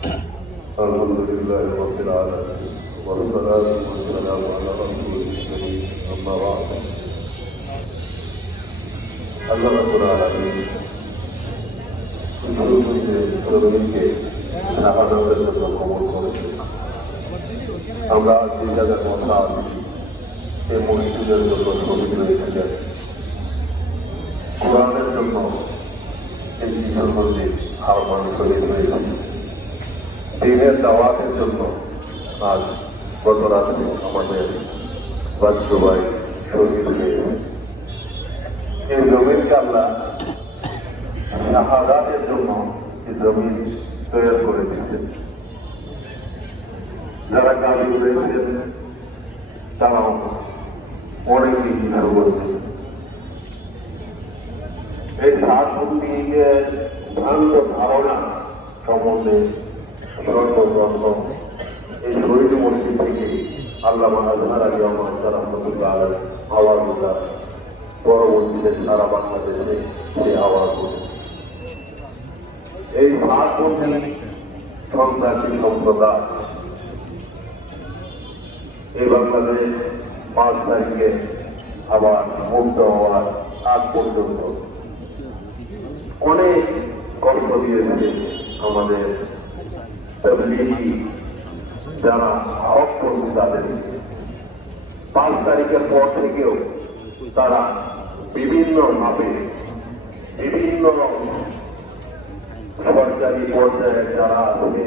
আলহামদুলিল্লাহ রাব্বিল আলামিন ওয়া সাল্লাল্লাহু আলা রাসূলিল কারীম আম্মা বা'দ। আল্লাহ রাব্বুল আলামিন জমিনকে শাহাদাতের জন্য কবুল করেছেন। আমরা যে জায়গায় কথা আছি সেই মসজিদের জন্য শহীদ হয়েছিলেন, কোরআনের জন্য এই কিশোরগঞ্জে আরো মানুষ শহীদ হয়েছে, দিনের দাওয়াতের জন্য আজ গত রাত্রে আমাদের বাচ্চু ভাই শহীদ হয়েছে। এই জমিনকে আল্লাহ শাহাদাতের জন্য এই জমিন তৈরি করে দিচ্ছেন। যারা কাজ করেছেন তারাও অনেকেই স্বীকার করেছেন। এই শাহপুরীর ভ্রান্ত ধারণা সম্বন্ধে সর্বপ্রথম এই শহীদ মসজিদ থেকে আল্লামা আজহার আলী রহমাতুল্লাহ আলাইহি আওয়াজটা পরবর্তীতে সারা বাংলাদেশে সেই আওয়াজ ওঠে। এই শাহপুরী সন্ত্রাসী সম্প্রদায় এই বাংলাদেশ 5 তারিখে আবার মুক্ত হওয়ার আগ পর্যন্ত অনেক কষ্ট দিয়েছে আমাদের তাবলীগী যারা হক কর্মী তাদেরকে। 5 তারিখের পর থেকেও তারা বিভিন্নভাবে বিভিন্ন সরকারি পর্যায়ে যারা আছে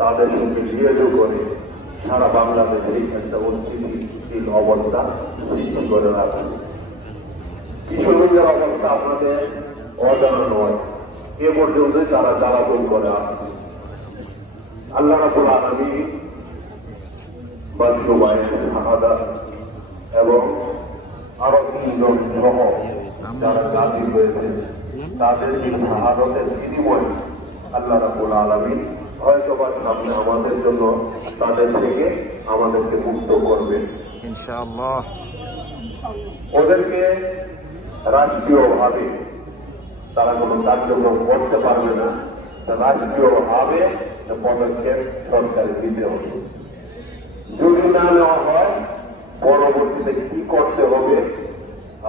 তাদের সঙ্গে যোগাযোগ করে সারা বাংলাদেশে একটা অস্থিতিশীল অবস্থা সৃষ্টি করে রাখে। কিশোরগঞ্জের অবস্থা আপনাদের অজানা নয়, এ পর্যন্ত তারা জ্বালাতন করে আসছে। আল্লাহ রাব্বুল আলামিন বাচ্চু ভাইয়ের শাহাদাত এবং আরো 3 জন সহ যারা গাজী হয়েছে তাদের এই শাহাদাতের বিনিময়ে আল্লাহ রাব্বুল আলামিন হয়তোবা সামনে আমাদের জন্য তাদের থেকে আমাদেরকে মুক্ত করবে ইনশাআল্লাহ। ওদেরকে রাষ্ট্রীয়ভাবে তারা কোনো কার্যক্রম করতে পারবে না, রাষ্ট্রীয়ভাবে পদক্ষেপ সরকার দিতে হবে। যদি না নেওয়া হয় পরবর্তীতে কি করতে হবে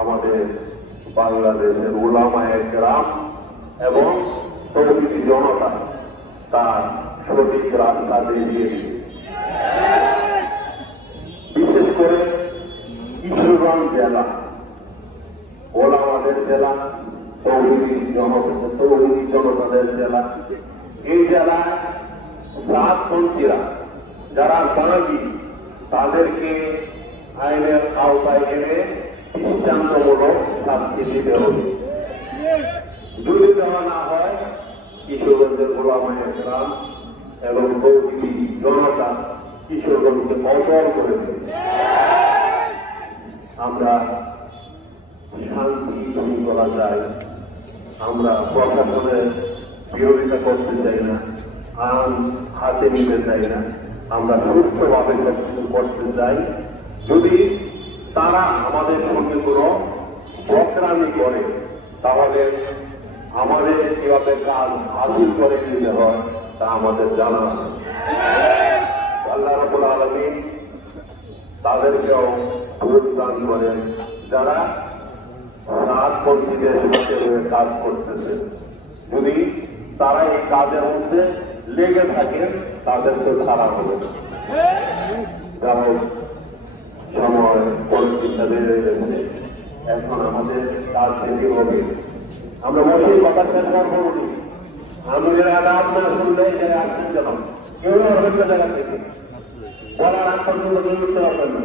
আমাদের বাংলাদেশের উলামায়ে কেরাম এবং তৌহিদি জনতা তার সঠিক রাস্তা দেখিয়ে দিবে। বিশেষ করে কিশোরগঞ্জ জেলা ওলামাদের জেলা, তৌহিদি জনতাদের জেলা, এই জেলায় জাতপন্থীরা যারা বাঙালি তাদেরকে আইনের আওতায় এনে দৃষ্টান্তমূলক শাস্তি দিতে হবে। যদি দেওয়া না হয় কিশোরগঞ্জের ওলামায়ে কেরাম এবং তৌহিদি জনতা কিশোরগঞ্জকে অচল করে দেবে। আমরা শান্তি শৃঙ্খলা চাই, আমরা প্রশাসনের বিরোধিতা করতে চাই না, আইন হাতে নিতে চাই না, আমরা সুস্থভাবে সবকিছু করতে চাই। যদি তারা আমাদের সঙ্গে কোনো বকরামি করে তাহলে আমাদের কিভাবে কাজ হাসিল করে নিতে হয় তা আমাদের জানা। আল্লাহ রাব্বুল আলামিন তাদেরকেও প্রদান করেন যারা রাজপন্থীদের সাথে কাজ করতেছে। যদি তারা এই কাজের মধ্যে লেগে থাকে তাদেরকে ছাড়া হবে না। যেমন সময় পরিস্থিতি বেড়ে গেছে, এখন আমাদের কাজ থেকে হবে। আমরা বসেই কথা শেষ করবো, আমি আপনার শুনলে আসতে গেলাম কেউ অন্য জায়গা থেকে বলার আগ পর্যন্ত উঠতে পারবেন না।